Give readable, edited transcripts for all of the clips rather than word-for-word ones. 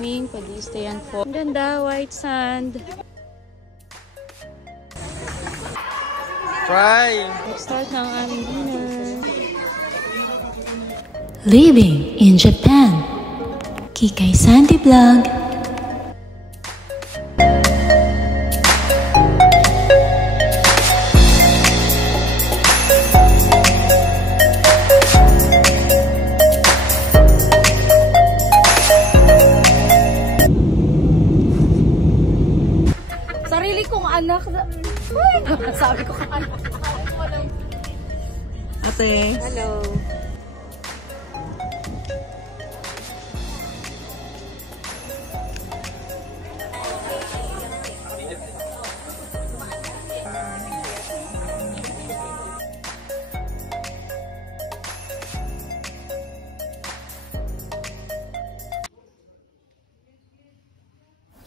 aming pag-i-stayan po. Ang ganda, white sand. Try! Start na ang aming dinner. Living in Japan. Kikay Sandy Vlog. Sarili kong anak na... Sabi ko kang anak. Ate. Hello.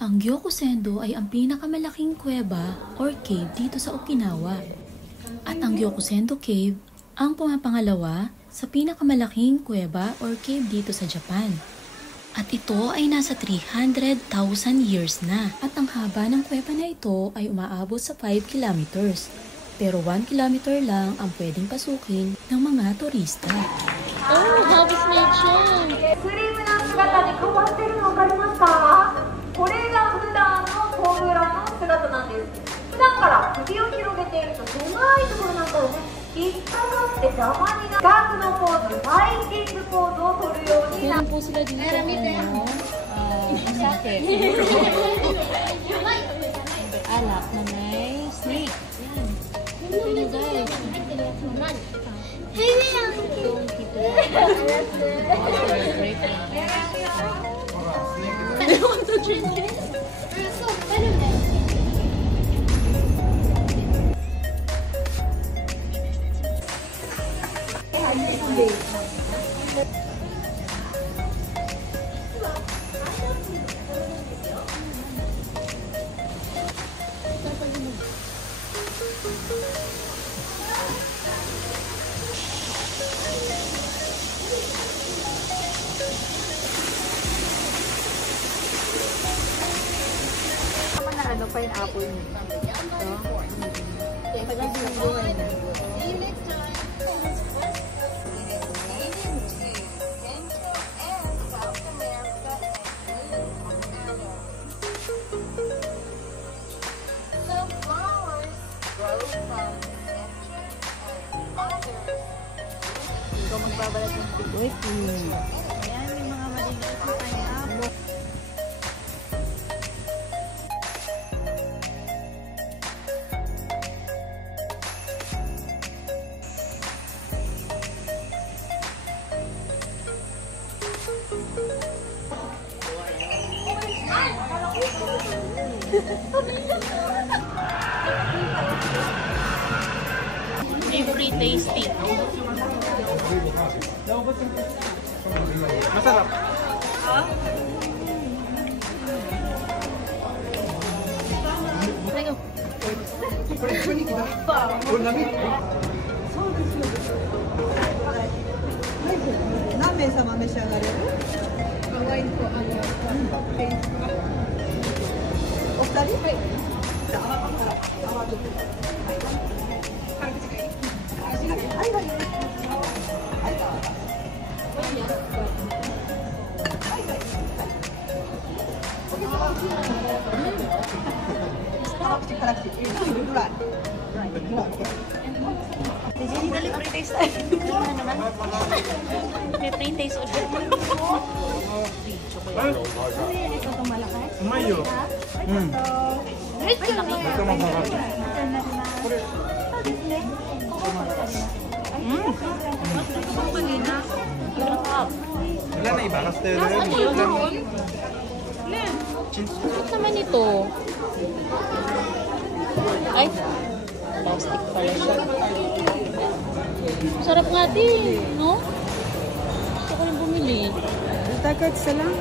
Ang Gyokusendo ay ang pinakamalaking kuweba or cave dito sa Okinawa. At ang Gyokusendo Cave ang pumapangalawa sa pinakamalaking kuweba or cave dito sa Japan. At ito ay nasa 300,000 years na. At ang haba ng kuweba na ito ay umaabot sa 5 kilometers. Pero 1 kilometer lang ang pwedeng pasukin ng mga turista. Oh, Harvest Nation! スリムな姿に変わってるの分かりますか？これが普段のコブラの姿なんです。普段から首を広げていると狭いところなんかでね、引っかかって邪魔になる。ガークのポーズ、ファイティングポーズを取るようになる。 Meron po sila dito sake. Alak na may snake. Yan. Ito nyo guys. Don't keep it. I don't want to drink it. Ano, pineapple nito. Tagal din yung buhay na. Ikaw magbabalat ng tubig. Ayan, may mga maliliit na pineapple. Every tasty. Masarap.何名様召し上がれる？お二人？はい。じゃあ泡から泡と。はいはい。辛口辛口。ぐらい。Delivery taste tayo. Ano naman? May plain taste ulit. Ito itong malaki. うまいよ。うん。 Ito laki. めっちゃまさか。そうですね。 Gusto ko kanina. Sarap. Wala na iba. Nasa tayo Ano yun? Bakit naman ito? Ay, plastic pala siya. Sarap nga din, no? Gusto ko rin bumili. Takot sa lang.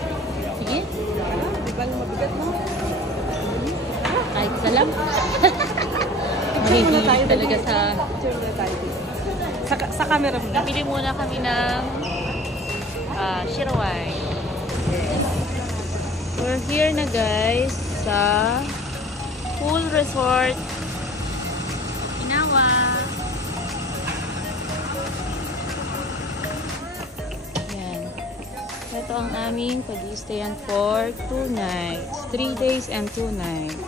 Sige. Di ba mabigat mo? Kahit isa lang. Mahihilig talaga sa... Picture muna tayo. Sa camera muna. Napili muna kami ng Shirawai. sa Pool Resort Okinawa. Yan. Ito ang aming pag-i-stayan for 2 nights. 3 days and 2 nights.